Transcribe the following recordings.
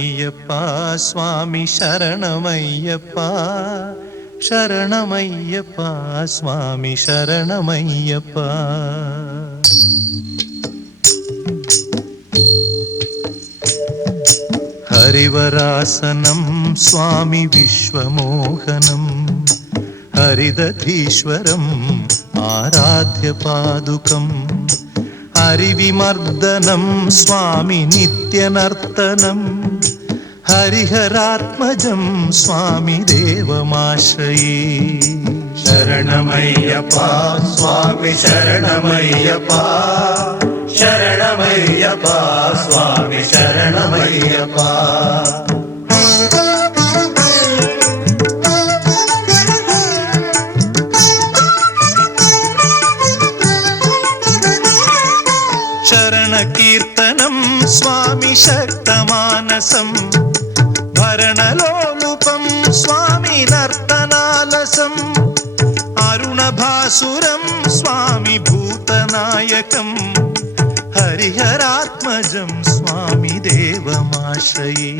ശരണമയ്യപ്പ സ്വാമി ശരണമയ്യപ്പ ശരണമയ്യപ്പ സ്വാമി ശരണമയ്യപ്പ. ഹരിവരാസനം സ്വാമി വിശ്വമോഹനം ഹരിദധീശ്വരം ആരാധ്യപാദുകം ഹരിവിമർദ്ദനം സ്വാമി നിത്യനർത്തനം ഹരിഹരാത്മജം സ്വാമി ദേവമാശ്രയേ. ശരണമയ്യപ്പ സ്വാമി ശരണമയ്യപ്പ ശരണമയ്യപ്പ സ്വാമി ശരണമയ്യപ്പ. ശരണകീർത്തനം സ്വാമി ശക്തമാനസം ഭരണലോലുപം സ്വാമി നർത്തനാലസം അരുണഭാസുരം സ്വാമി ഭൂതനായകം ഹരിഹരാത്മജം സ്വാമി ദേവമാശ്രയേ.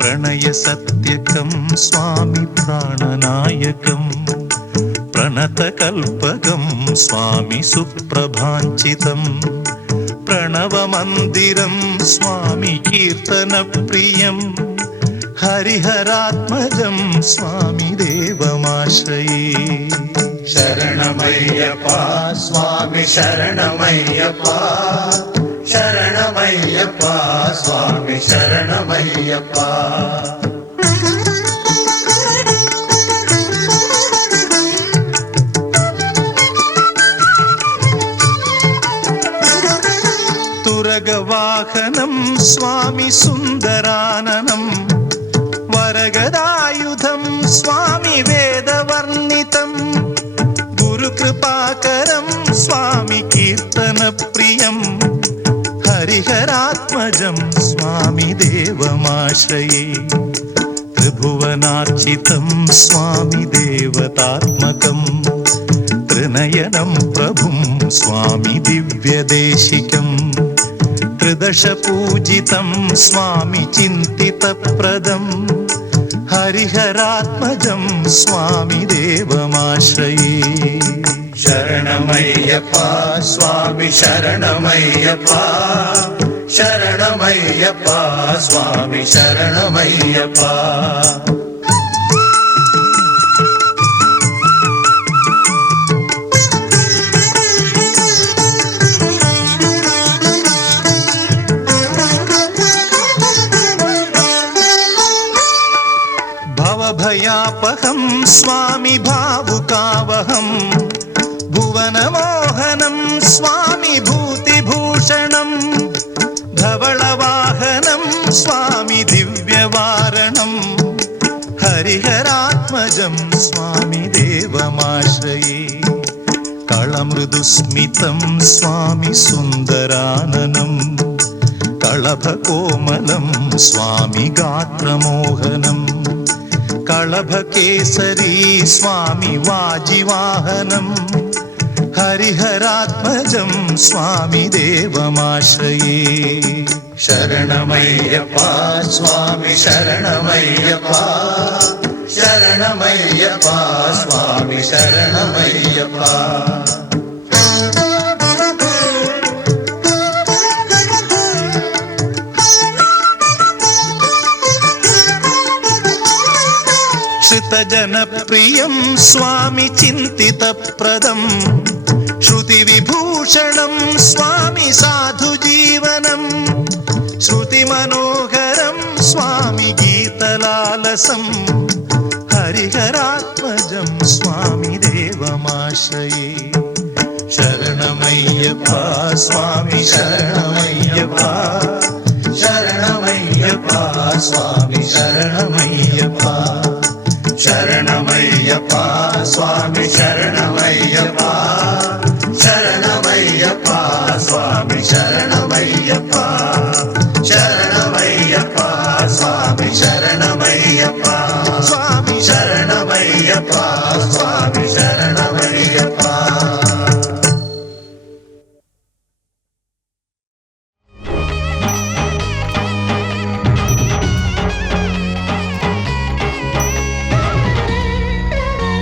പ്രണയസത്യകം സ്വാമി പ്രാണനായകം പ്രണതകൽപകം സ്വാമി സുപ്രഭാഞ്ചിതം പ്രണവമന്ദിരം സ്വാമി കീർത്തനപ്രിയം ഹരിഹരാത്മജം സ്വാമി ദേവമാശ്രയേ. ശരണമയ്യപ്പ സ്വാമി ശരണമയ്യപ്പ ശരണമയ്യപ്പ സ്വാമി ശരണമയ്യപ്പ. തുരഗവാഹനം സ്വാമി സുന്ദരാനനം വരഗദായുധം സ്വാമി വേദവർണ്ണിതം ഗുരുകൃപാകരം സ്വാമി കീർത്തനപ്രിയം ഹരിഹരാത്മജം സ്വാമി ദേവമാശ്രയേ. ത്രിഭുവനാർച്ചിതം സ്വാമി ദേവതാത്മകം ത്രിനയനം പ്രഭും സ്വാമി ദിവ്യദേശികം ത്രിദശപൂജിതം സ്വാമി ചിന്തിതപ്രദം ഹരിഹരാത്മജം സ്വാമി ദേവമാശ്രയേ. ശരണമയ്യപ്പ സ്വാമി ശരണമയ്യപ്പ ശരണമയ്യപ്പ സ്വാമി ശരണമയ്യപ്പ. ഭവഭയാപഹം സ്വാമി ഭാവുകാവഹം ഭുവനമോഹനം സ്വാമി ഭൂതിഭൂഷണം ധവളവാഹനം സ്വാമി ദിവ്യവാരണം ഹരിഹരാത്മജം സ്വാമി ദേവമാശ്രയേ. കളമൃദുസ്മിതം സ്വാമി സുന്ദരാനനം കളഭകോമലം സ്വാമി ഗാത്രമോഹനം കളഭകേസരീ സ്വാമി വാജിവാഹനം ഹരിഹരാത്മജം സ്വാമി ദേവമാശ്രയേ. ശരണമയ്യപ്പ സ്വാമി ശരണമയ്യപ്പ ശരണമയ്യപ്പ സ്വാമി ശരണമയ്യപ്പ. ശ്രുതജനപ്രിയം സ്വാമി ചിന്തിതപ്രദം ശ്രുതിവിഭൂഷണം സ്വാമി സാധുജീവനം ശ്രുതിമനോഹരം സ്വാമി ഗീതലാലസം ഹരിഹരാത്മജം സ്വാമി ദേവമാശ്രയേ. ശരണമയ്യപ്പ സ്വാമി ശരണമയ്യപ്പ ശരണമയ്യപ്പ സ്വാമി ശരണമയ്യപ്പ ശരണമയ്യപ്പ സ്വാമി ശരണമയ്യപ്പ ശരണമയ്യപ്പ സ്വാമി ശരണമയ്യപ്പ ശരണമയ്യപ്പ സ്വാമി ശരണമയ്യപ്പ സ്വാമി ശരണമയ്യപ്പ സ്വാമി